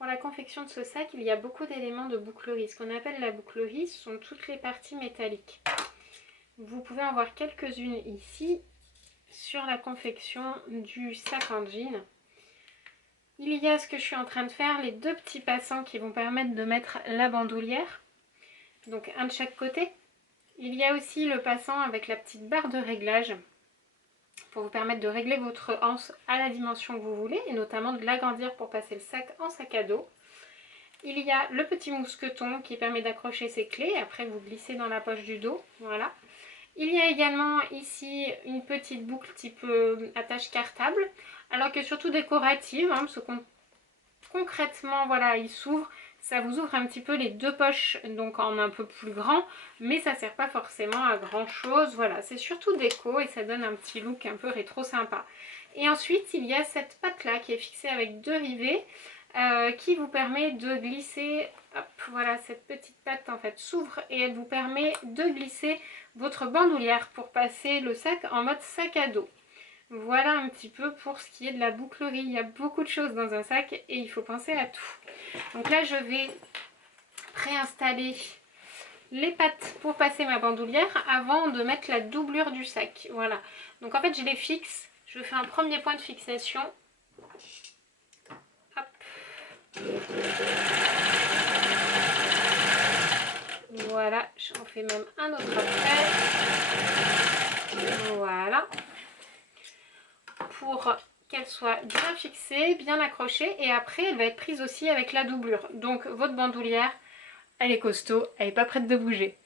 Pour la confection de ce sac, il y a beaucoup d'éléments de bouclerie. Ce qu'on appelle la bouclerie, ce sont toutes les parties métalliques. Vous pouvez en voir quelques-unes ici sur la confection du sac en jean. Il y a ce que je suis en train de faire, les deux petits passants qui vont permettre de mettre la bandoulière. Donc un de chaque côté. Il y a aussi le passant avec la petite barre de réglage pour vous permettre de régler votre anse à la dimension que vous voulez et notamment de l'agrandir pour passer le sac en sac à dos. Il y a le petit mousqueton qui permet d'accrocher ses clés, après vous glissez dans la poche du dos, voilà. Il y a également ici une petite boucle type attache cartable, alors que surtout décorative, hein, parce que concrètement, voilà, il s'ouvre, ça vous ouvre un petit peu les deux poches, donc en un peu plus grand, mais ça ne sert pas forcément à grand chose, voilà, c'est surtout déco et ça donne un petit look un peu rétro sympa. Et ensuite, il y a cette patte-là qui est fixée avec deux rivets, qui vous permet de glisser, hop, voilà, cette petite patte en fait s'ouvre et elle vous permet de glisser votre bandoulière pour passer le sac en mode sac à dos. Voilà un petit peu pour ce qui est de la bouclerie. Il y a beaucoup de choses dans un sac et il faut penser à tout. Donc là, je vais préinstaller les pattes pour passer ma bandoulière avant de mettre la doublure du sac. Voilà. Donc en fait, je les fixe. Je fais un premier point de fixation. Hop. Voilà, j'en fais même un autre après. Voilà. Pour qu'elle soit bien fixée, bien accrochée et après elle va être prise aussi avec la doublure. Donc votre bandoulière, elle est costaud, elle n'est pas prête de bouger.